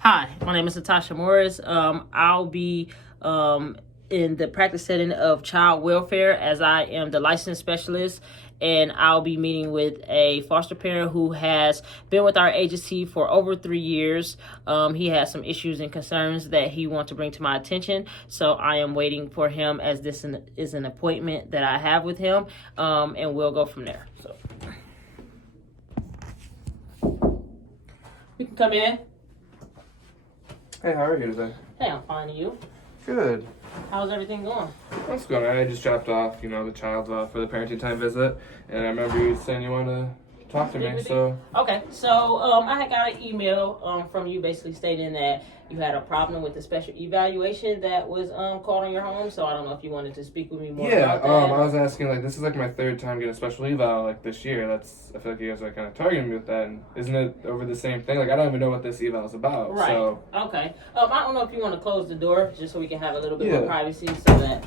Hi, my name is Natasha Morris. I'll be in the practice setting of child welfare as I am the licensed specialist, and I'll be meeting with a foster parent who has been with our agency for over 3 years. He has some issues and concerns that he wants to bring to my attention, so I am waiting for him as this is an appointment that I have with him, and we'll go from there. So you can come in. Hey, how are you today? Hey, I'm fine. And you? Good. How's everything going? What's going on? I just dropped off, the child for the parenting time visit, and I remember you saying you want to talk to me, so... Okay, so I had got an email from you basically stating that you had a problem with the special evaluation that was called on your home, so I don't know if you wanted to speak with me more about that. I was asking, this is my third time getting a special eval, this year. I feel like you guys are kind of targeting me with that, and isn't it over the same thing? I don't even know what this eval is about, right. So... Okay. I don't know if you want to close the door, just so we can have a little bit more privacy, so that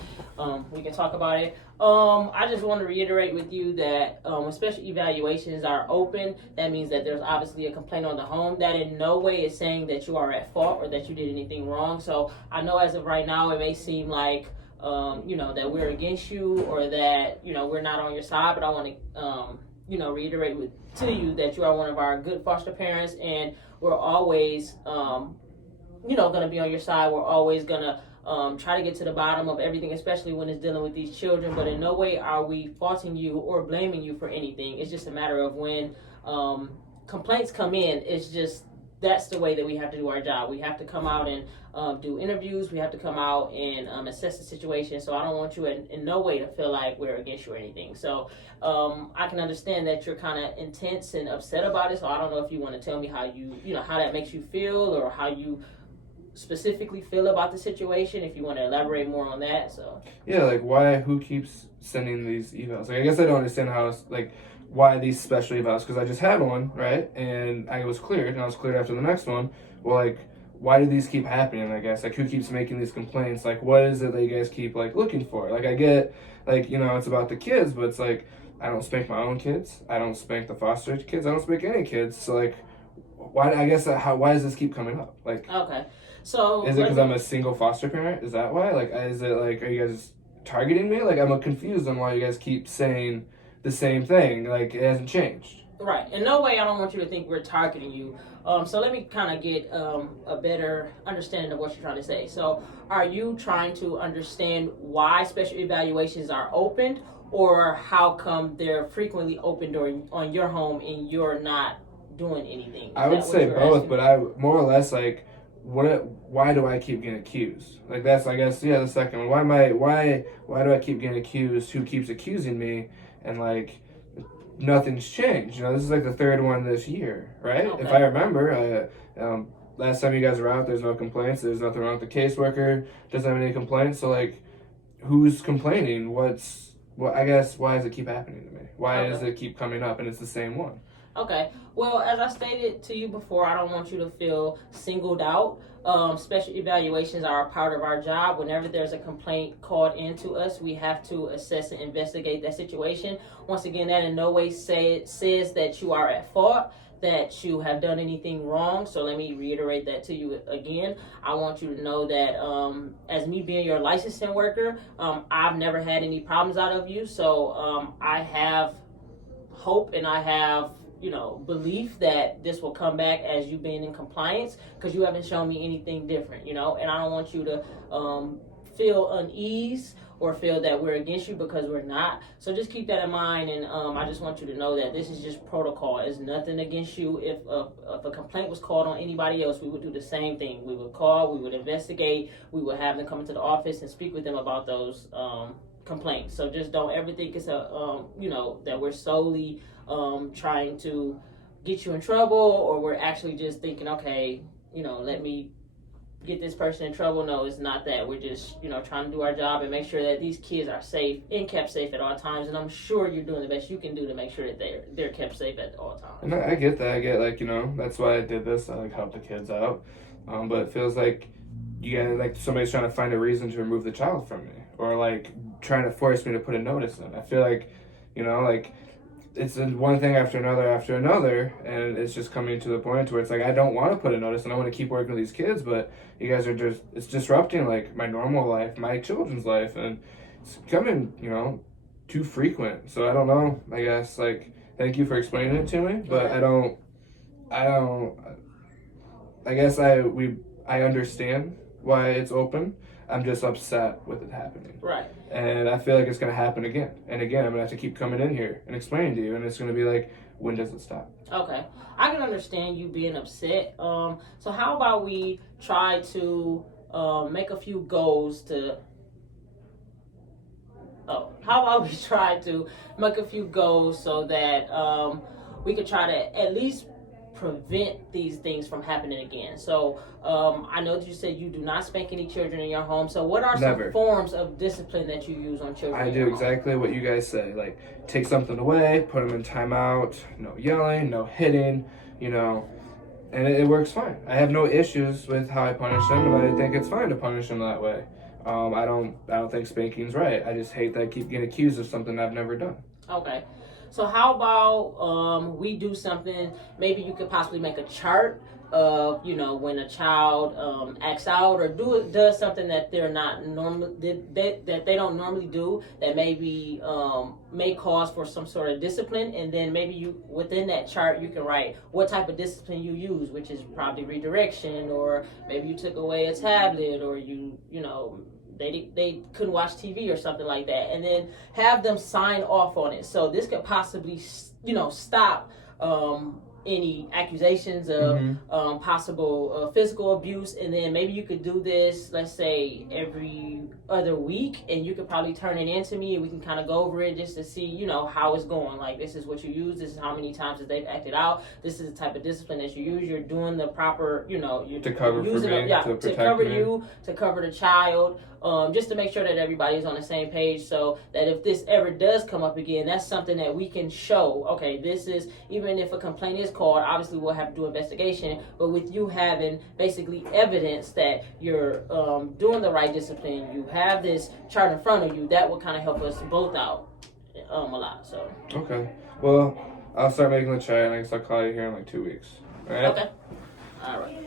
we can talk about it. I just want to reiterate with you that when special evaluations are open, that means that there's obviously a complaint on the home. That in no way is saying that you are at fault or that you did anything wrong. So I know as of right now, it may seem like, that we're against you or that, we're not on your side, but I want to, reiterate to you that you are one of our good foster parents, and we're always, going to be on your side. We're always going to try to get to the bottom of everything, especially when it's dealing with these children. But in no way are we faulting you or blaming you for anything. It's just a matter of when complaints come in, it's just that's the way that we have to do our job. We have to come out and do interviews. We have to come out and assess the situation. So I don't want you in no way to feel like we're against you or anything. So I can understand that you're kind of intense and upset about it. So I don't know if you want to tell me how how that makes you feel or how you specifically feel about the situation, if you want to elaborate more on that. So who keeps sending these evals? I guess I don't understand how why these special evals, because I just had one, right, and I was cleared, and I was cleared after the next one. Well, why do these keep happening? I guess who keeps making these complaints? What is it that you guys keep looking for? I get it's about the kids, but it's I don't spank my own kids, I don't spank the foster kids, I don't spank any kids. So why does this keep coming up? Okay. So is it because I'm a single foster parent? Is that why? Is it are you guys targeting me? I'm confused on why you guys keep saying the same thing. It hasn't changed. Right. In no way I don't want you to think we're targeting you. So let me kind of get a better understanding of what you're trying to say. So are you trying to understand why special evaluations are opened, or how come they're frequently opened on your home and you're not doing anything? I would say both, but I more or less why do I keep getting accused? That's I guess the second one. Why do I keep getting accused? Who keeps accusing me? And nothing's changed. This is the third one this year, right? Okay. If I remember, last time you guys were out, there's no complaints. There's nothing wrong with the caseworker. Doesn't have any complaints. So who's complaining? I guess why does it keep happening to me? Why does it keep coming up and it's the same one? Okay. Well, as I stated to you before, I don't want you to feel singled out. Special evaluations are a part of our job. Whenever there's a complaint called into us, we have to assess and investigate that situation. Once again, that in no way says that you are at fault, that you have done anything wrong. So let me reiterate that to you again. I want you to know that as me being your licensing worker, I've never had any problems out of you. So I have hope and I have belief that this will come back as you being in compliance, because you haven't shown me anything different, and I don't want you to feel unease or feel that we're against you, because we're not. So just keep that in mind, and I just want you to know that this is just protocol. It's nothing against you. If a complaint was called on anybody else, we would do the same thing. We would call, we would investigate, we would have them come into the office and speak with them about those complaints. So just don't ever think it's that we're solely trying to get you in trouble, or we're actually just thinking, okay, let me get this person in trouble. No, it's not that. We're just, trying to do our job and make sure that these kids are safe and kept safe at all times. And I'm sure you're doing the best you can do to make sure that they're kept safe at all times. And I get that. I get that's why I did this. I help the kids out. But it feels like you gotta somebody's trying to find a reason to remove the child from me, or trying to force me to put a notice in. I feel it's one thing after another, and it's just coming to the point where it's like I don't want to put a notice, and I want to keep working with these kids, but you guys are just it's disrupting like my normal life, my children's life, and it's becoming too frequent. So I don't know. I guess like thank you for explaining it to me, but I don't. I guess I understand why it's open. I'm just upset with it happening. Right. And I feel like it's going to happen again. And again, I'm going to have to keep coming in here and explaining to you. And it's going to be like, when does it stop? Okay. I can understand you being upset. So how about we try to make a few goals to... how about we try to make a few goals so that we could try to at least prevent these things from happening again. So I know that you said you do not spank any children in your home. So what are some forms of discipline that you use on children? I do exactly what you guys say. Like take something away, put them in timeout, no yelling, no hitting, and it works fine. I have no issues with how I punish them, and I think it's fine to punish them that way. I don't think spanking's right. I just hate that I keep getting accused of something I've never done. Okay. So how about we do something, maybe you could possibly make a chart of, when a child acts out or does something that they're not normal, that they don't normally do, that maybe may cause for some sort of discipline, and then maybe you, within that chart, you can write what type of discipline you use, which is probably redirection, or maybe you took away a tablet, or they couldn't watch TV or something like that, and then have them sign off on it. So this could possibly, stop any accusations of possible physical abuse, and then maybe you could do this, let's say, every other week, and you could probably turn it in to me, and we can kind of go over it just to see, how it's going. Like, this is what you use, this is how many times that they've acted out, this is the type of discipline that you use, you're doing the proper, you're to cover using for me, to cover me. You, to cover the child, just to make sure that everybody is on the same page, so that if this ever does come up again, that's something that we can show. Okay, this is, even if a complaint is called, obviously we'll have to do investigation, but with you having basically evidence that you're doing the right discipline, you have this chart in front of you, that will kind of help us both out a lot. So okay, well, I'll start making the chart, and I guess I'll call you here in like 2 weeks. All right. Okay. All right.